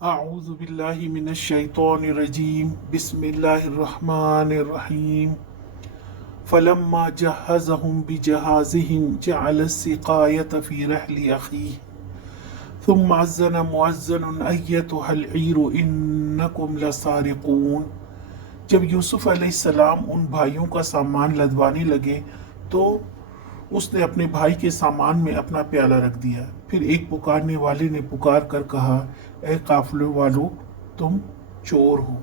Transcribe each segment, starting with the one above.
اعوذ باللہ من الشیطان الرجیم بسم اللہ الرحمن الرحیم فلما جہزهم بجہازهم جعل السقایة في رحل اخیہ ثم اذن مؤذن ایتها العیر انکم لسارقون۔ جب یوسف علیہ السلام ان بھائیوں کا سامان لدوانے لگے تو اس نے اپنے بھائی کے سامان میں اپنا پیالہ رکھ دیا۔ پھر ایک پکارنے والے نے پکار کر کہا، اے قافلے والو، تم چور ہو۔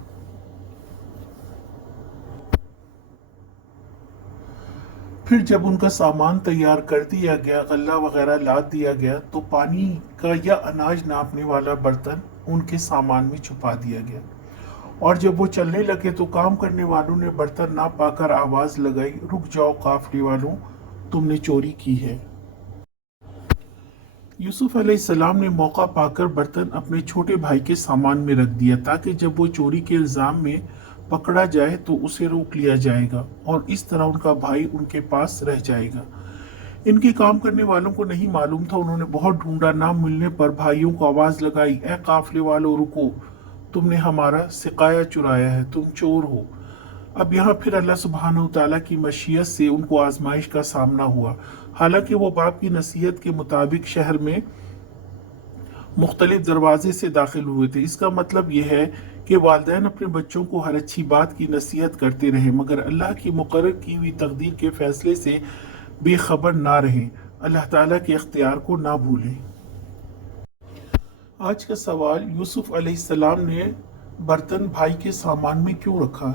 پھر جب ان کا سامان تیار کر دیا گیا، غلہ وغیرہ لاد دیا گیا، تو پانی کا یا اناج ناپنے والا برتن ان کے سامان میں چھپا دیا گیا۔ اور جب وہ چلنے لگے تو کام کرنے والوں نے برتن نہ پا کر آواز لگائی، رک جاؤ قافلے والوں، تم نے چوری کی ہے۔ یوسف علیہ السلام نے موقع پا کر برتن اپنے چھوٹے بھائی کے سامان میں رکھ دیا تاکہ جب وہ چوری کے الزام میں پکڑا جائے تو اسے روک لیا جائے گا اور اس طرح ان کا بھائی ان کے پاس رہ جائے گا۔ ان کے کام کرنے والوں کو نہیں معلوم تھا، انہوں نے بہت ڈھونڈا، نہ ملنے پر بھائیوں کو آواز لگائی، اے قافلے والو رکو، تم نے ہمارا سقایا چرایا ہے، تم چور ہو۔ اب یہاں پھر اللہ سبحانہ وتعالیٰ کی مشیت سے ان کو آزمائش کا سامنا ہوا۔ حالانکہ وہ باپ کی نصیحت کے مطابق شہر میں مختلف دروازے سے داخل ہوئے تھے۔ اس کا مطلب یہ ہے کہ والدین اپنے بچوں کو ہر اچھی بات کی نصیحت کرتے رہیں، مگر اللہ کی مقرر کی ہوئی تقدیر کے فیصلے سے بے خبر نہ رہیں، اللہ تعالیٰ کے اختیار کو نہ بھولیں۔ آج کا سوال، یوسف علیہ السلام نے برتن بھائی کے سامان میں کیوں رکھا؟